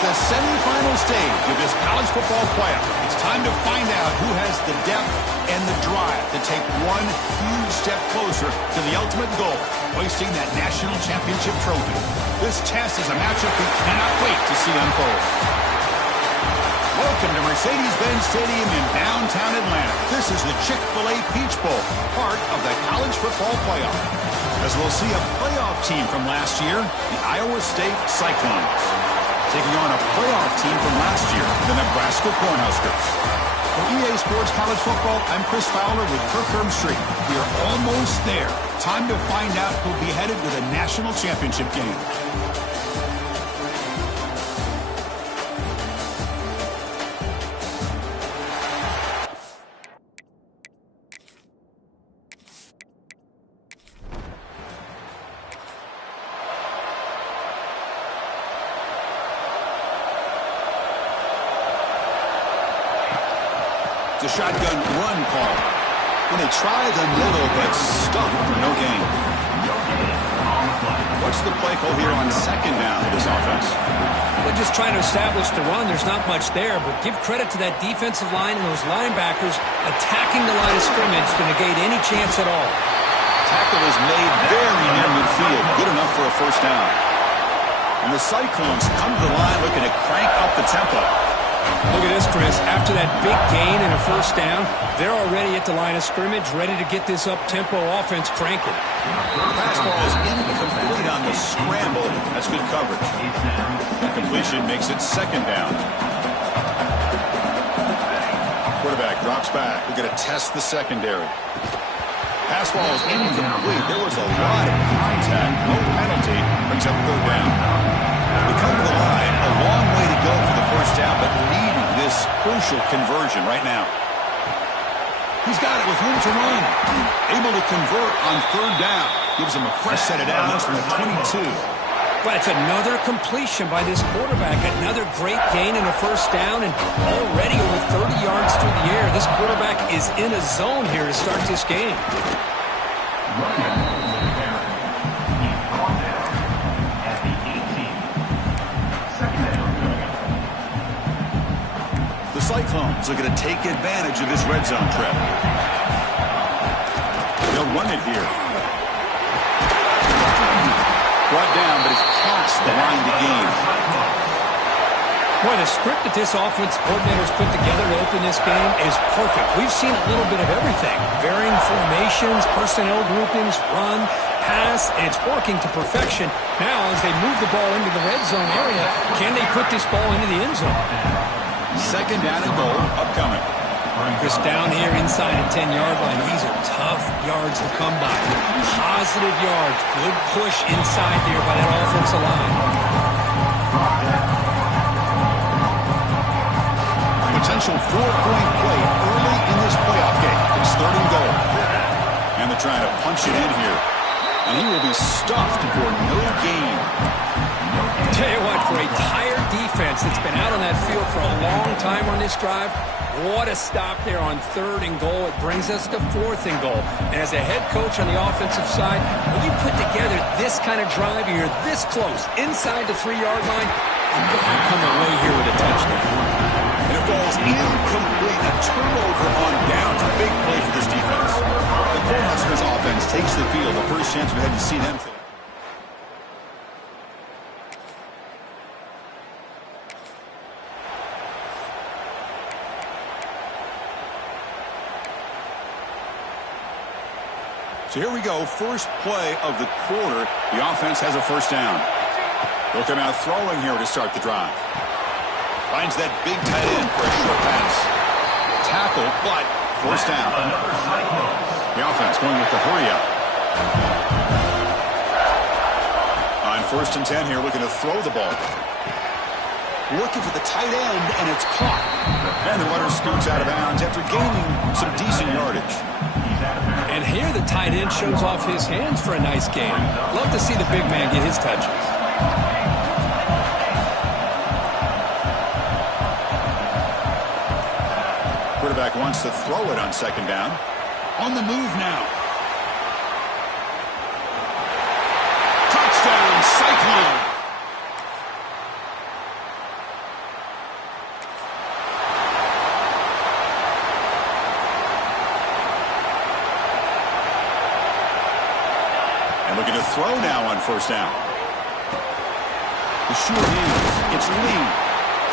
the semifinal stage of this college football playoff. It's time to find out who has the depth and the drive to take one huge step closer to the ultimate goal, hoisting that national championship trophy. This test is a matchup we cannot wait to see unfold. Welcome to Mercedes-Benz Stadium in downtown Atlanta. This is the Chick-fil-A Peach Bowl, part of the college football playoff. As we'll see a playoff team from last year, the Iowa State Cyclones, taking on a playoff team from last year, the Nebraska Cornhuskers. For EA Sports College Football, I'm Chris Fowler with Kirk Herbstreit. We are almost there. Time to find out who'll be headed to the national championship game. It's a shotgun run call. When they try the middle, but stuffed for no gain. What's the play call here on second down of this offense? They're just trying to establish the run. There's not much there, but give credit to that defensive line and those linebackers attacking the line of scrimmage to negate any chance at all. Tackle is made very near midfield. Good enough for a first down. And the Cyclones come to the line looking to crank up the tempo. Look at this, Chris. After that big gain and a first down, they're already at the line of scrimmage, ready to get this up-tempo offense cranking. Pass ball is incomplete on the scramble. That's good coverage. The completion makes it second down. Quarterback drops back. We're going to test the secondary. Pass ball is incomplete. There was a lot of contact. No penalty. Brings up third down. We come to the line. A long way to go for the first down, but needing this crucial conversion right now. He's got it with room to run. Able to convert on third down. Gives him a fresh set of downs from the 22. But it's another completion by this quarterback. Another great gain and a first down, and already over 30 yards through the air. This quarterback is in a zone here to start this game. The Cyclones are going to take advantage of this red zone trip. They'll run it here. Brought down, but it's past the line to gain. Boy, the script that this offense coordinator's put together to open this game is perfect. We've seen a little bit of everything. Varying formations, personnel groupings, run, pass, and it's working to perfection. Now, as they move the ball into the red zone area, can they put this ball into the end zone? Second down and goal upcoming. Chris, down here inside the 10-yard line, these are tough yards to come by. Positive yards, good push inside there by that offensive line. Potential 4-point play early in this playoff game. It's third and goal. And they're trying to punch it in here. And he will be stuffed for no gain. Tell you what, for a tired defense that's been out on that field for a long time on this drive, what a stop there on third and goal. It brings us to fourth and goal. And as a head coach on the offensive side, when you put together this kind of drive, you're this close, inside the 3-yard line, you've got to come away here with a touchdown. And it falls incomplete. A turnover on downs. A big play for this defense. The Cornhuskers offense takes the field. The first chance we had to see them fit. So here we go, first play of the quarter. The offense has a first down. They'll come out throwing here to start the drive. Finds that big tight end for a short pass. Tackle, but first down. The offense going with the hurry up. On first and 10 here, looking to throw the ball. Looking for the tight end, and it's caught. And the runner scoots out of bounds after gaining some decent yardage. And here the tight end shows off his hands for a nice game. Love to see the big man get his touches. Quarterback wants to throw it on second down. On the move now. Touchdown, Cyclone. throw now on first down. The short is, it's Lee.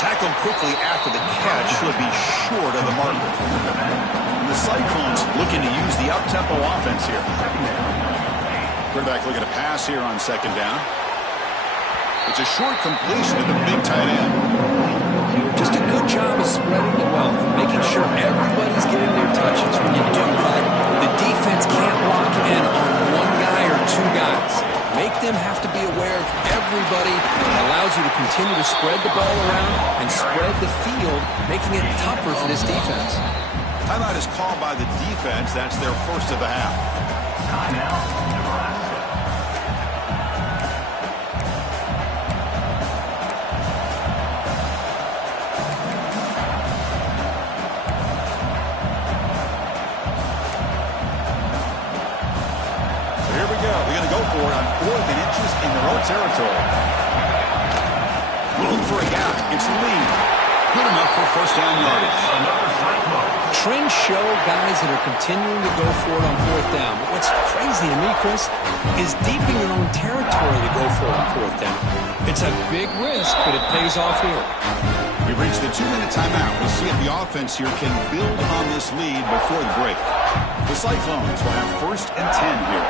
Tackled quickly after the catch, should be short of the marker. And the Cyclones looking to use the up-tempo offense here. Quarterback looking to pass here on second down. It's a short completion to the big tight end. Just a good job of spreading the wealth, making sure everybody's getting their touches. When you do that, the defense can't lock in on one guy or two guys. Make them have to be aware of everybody. It allows you to continue to spread the ball around and spread the field, making it tougher for this defense. Timeout is called by the defense. That's their first of the half. Timeout. In their own territory. Looking for a gap. It's Lee. Good enough for first down yardage. Trends show guys that are continuing to go for it on fourth down. But what's crazy to me, Chris, is deep in your own territory to go for it on fourth down. It's a big risk, but it pays off here. We've reached the 2-minute timeout. We'll see if the offense here can build on this lead before the break. The Cyclones will have first and 10 here.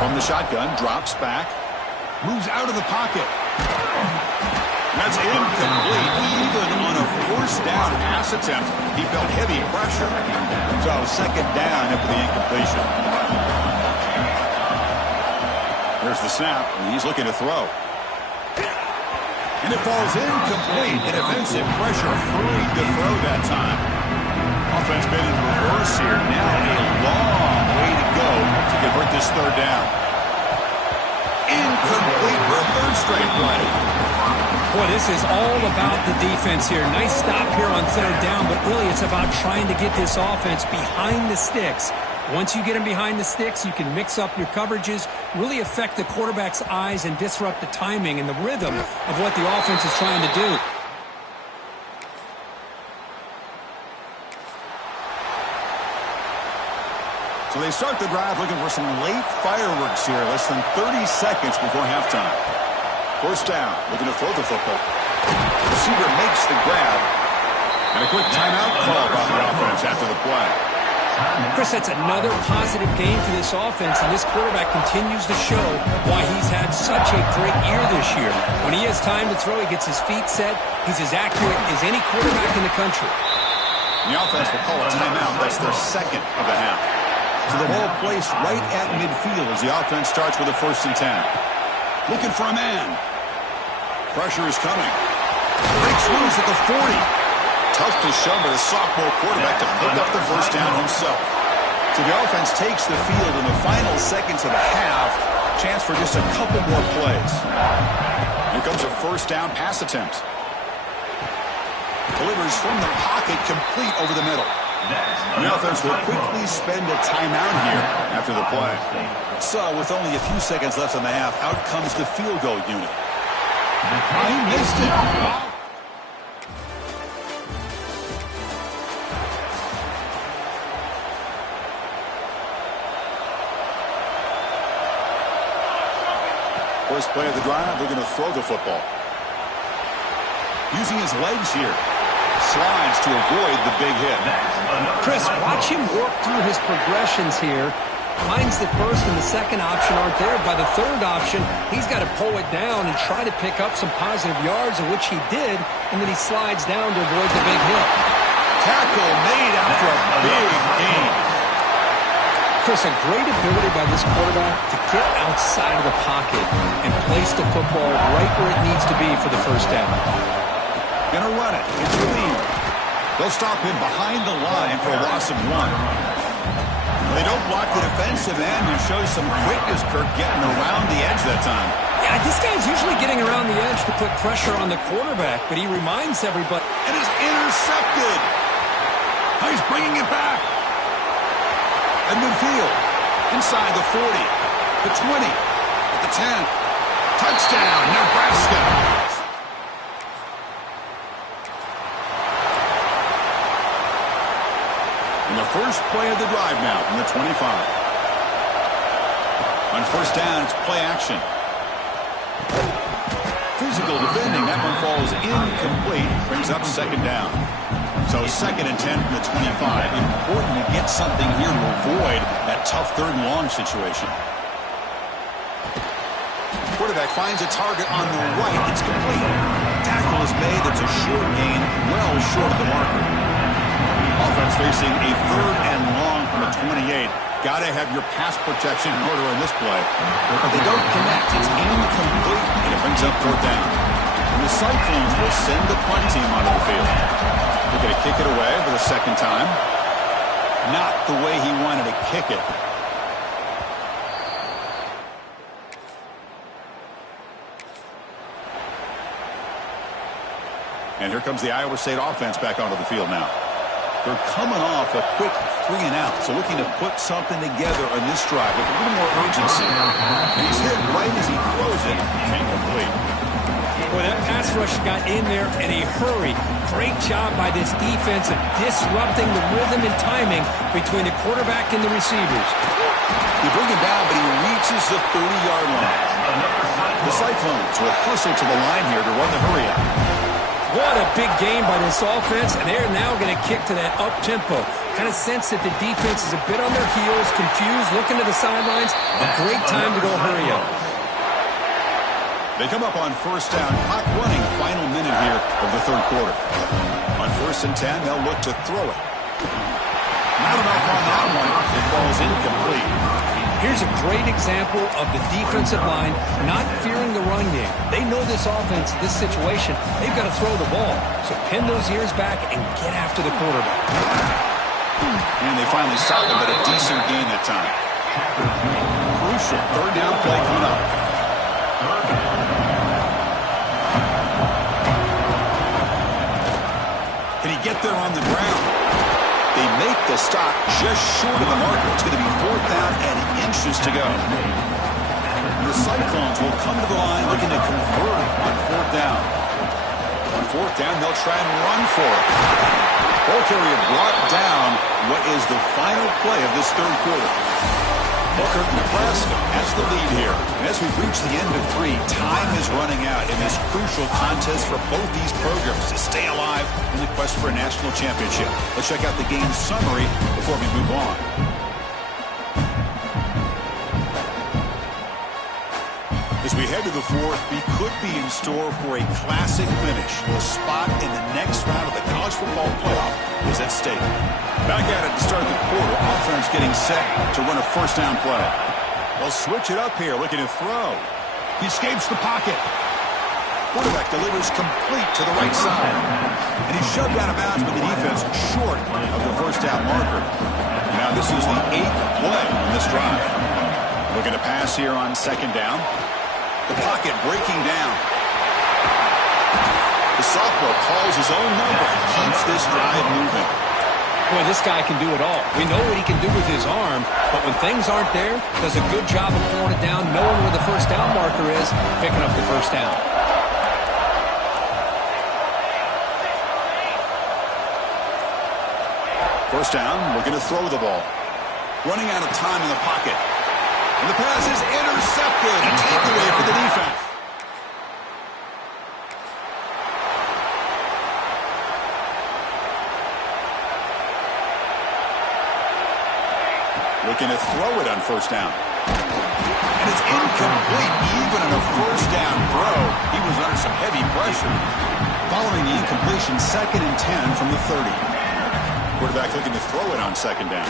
From the shotgun, drops back, moves out of the pocket. That's incomplete, even on a first down pass attempt. He felt heavy pressure. So second down after the incompletion. There's the snap, and he's looking to throw. And it falls incomplete. An offensive pressure hurried to throw that time. Offense been in reverse here. Now a long way to go to convert this third down. Incomplete for a third straight play. Boy, this is all about the defense here. Nice stop here on third down, but really it's about trying to get this offense behind the sticks. Once you get them behind the sticks, you can mix up your coverages, really affect the quarterback's eyes and disrupt the timing and the rhythm of what the offense is trying to do. So they start the drive looking for some late fireworks here. Less than 30 seconds before halftime. First down, looking to throw the football. The receiver makes the grab. And a quick timeout call by the offense after the play. Chris, that's another positive game for this offense, and this quarterback continues to show why he's had such a great year this year. When he has time to throw, he gets his feet set. He's as accurate as any quarterback in the country. The offense will call a timeout. That's their second of the half. So the ball placed right at midfield as the offense starts with a first and 10. Looking for a man. Pressure is coming. Breaks loose at the 40. Tough to show by the sophomore quarterback to pick up the first down himself. So the offense takes the field in the final seconds of the half. Chance for just a couple more plays. Here comes a first down pass attempt. Delivers from the pocket, complete over the middle. The offense will quickly spend a timeout here after the play. So with only a few seconds left in the half, out comes the field goal unit. He missed it. First play of the drive, they're going to throw the football. Using his legs here. Slides to avoid the big hit. Chris, watch him work through his progressions here. Finds the first and the second option aren't there. By the third option, he's got to pull it down and try to pick up some positive yards, of which he did, and then he slides down to avoid the big hit. Tackle made after a big gain. Chris, a great ability by this quarterback to get outside of the pocket and place the football right where it needs to be for the first down. Gonna run it. It's the lead. They'll stop him behind the line for a loss of 1. They don't block the defensive end and show some quickness, Kirk, getting around the edge that time. Yeah, this guy's usually getting around the edge to put pressure on the quarterback, but he reminds everybody. And is intercepted. He's bringing it back. At midfield. Inside the 40. The 20. At the 10. Touchdown, Nebraska. And the first play of the drive now from the 25. On first down, it's play action. Physical defending. That one falls incomplete. Brings up second down. So second and 10 from the 25. Important to get something here to avoid that tough third and long situation. Quarterback finds a target on the right. It's complete. Tackle is made. That's a short gain, well short of the marker. Offense facing a third and long from the 28. Got to have your pass protection in order on this play. But they don't connect. It's incomplete, and it brings up fourth down. And the Cyclones will send the punt team onto the field. They're going to kick it away for the second time. Not the way he wanted to kick it. And here comes the Iowa State offense back onto the field now. They're coming off a quick 3 and out, so looking to put something together on this drive with a little more urgency. And he's hit right as he throws it, incomplete. Boy, that pass rush got in there in a hurry. Great job by this defense of disrupting the rhythm and timing between the quarterback and the receivers. They bring him down, but he reaches the 30-yard line. The Cyclones will hustle to the line here to run the hurry up. What a big game by this offense, and they're now going to kick to that up-tempo. Kind of sense that the defense is a bit on their heels, confused, looking to the sidelines. A great time to go hurry up. They come up on first down, clock running, final minute here of the third quarter. On first and 10, they'll look to throw it. Not enough on that one. It falls incomplete. Here's a great example of the defensive line not fearing the run game. They know this offense, this situation, they've got to throw the ball. So pin those ears back and get after the quarterback. And they finally stop him, but a decent gain that time. Crucial third down play coming up. Can he get there on the ground? They make the stop just short of the marker. It's going to be fourth down and inches to go. The Cyclones will come to the line looking to convert on fourth down. On fourth down, they'll try and run for it. Ball carrier brought down what is the final play of this third quarter. Booker, Nebraska has the lead here. And as we've reached the end of 3, time is running out in this crucial contest for both these programs to stay alive in the quest for a national championship. Let's check out the game summary before we move on. As we head to the fourth, we could be in store for a classic finish. A spot in the next round of the college football playoff is at stake. Back at it to start the quarter. Offense getting set to run a first down play. They'll switch it up here, looking to throw. He escapes the pocket. Quarterback delivers complete to the right side. And he's shoved out of bounds with the defense short of the first down marker. Now this is the 8th play on this drive. Looking to pass here on second down. The pocket breaking down. The sophomore calls his own number and keeps this drive moving. Boy, this guy can do it all. We know what he can do with his arm, but when things aren't there, does a good job of throwing it down, knowing where the first down marker is, picking up the first down. First down, looking to throw the ball. Running out of time in the pocket. And the pass is intercepted. A takeaway for the defense. Looking to throw it on first down. And it's incomplete. Even on a first down throw, he was under some heavy pressure. Following the incompletion, second and 10 from the 30. Quarterback looking to throw it on second down.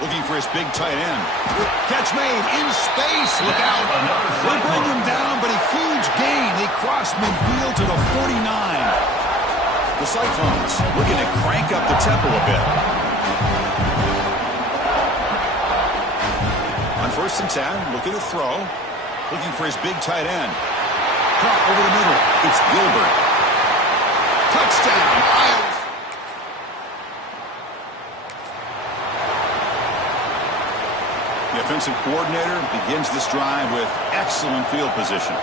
Looking for his big tight end. Catch made in space. Look out. They bring him down, but a huge gain. They cross midfield to the 49. The Cyclones looking to crank up the tempo a bit. On first and 10, looking to throw. Looking for his big tight end. Caught over the middle. It's Gilbert. Touchdown, Iowa. The offensive coordinator begins this drive with excellent field position.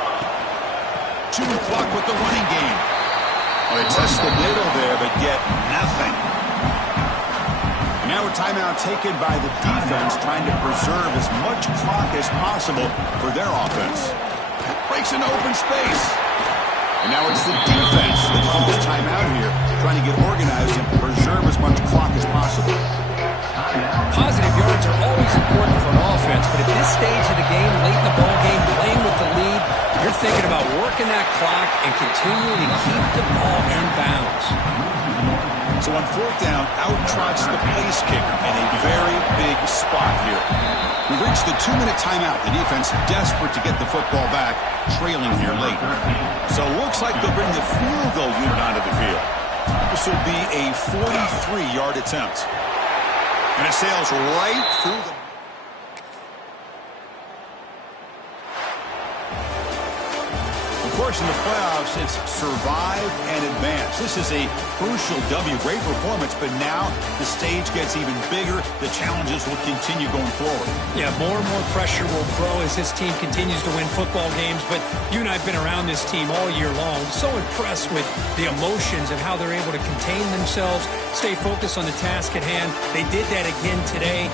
2 o'clock with the running game. Well, they test the middle there, but get nothing. Now a timeout taken by the defense, trying to preserve as much clock as possible for their offense. Breaks into open space. And now it's the defense that calls timeout here, trying to get organized and preserve as much clock as possible. Positive yards are always important for an offense, but at this stage of the game, late in the ball game, playing with the lead, you're thinking about working that clock and continuing to keep the ball in bounds. So on fourth down, out trots the place kicker in a very big spot here. We've reached the 2-minute timeout. The defense desperate to get the football back, trailing here late. So it looks like they'll bring the field goal unit onto the field. This will be a 43-yard attempt. And it sails right through the... Of course, in the playoffs, it's survive and advance. This is a crucial W. Great performance, but now the stage gets even bigger. The challenges will continue going forward. Yeah, more and more pressure will grow as this team continues to win football games, but you and I have been around this team all year long. So impressed with the emotions and how they're able to contain themselves, stay focused on the task at hand. They did that again today.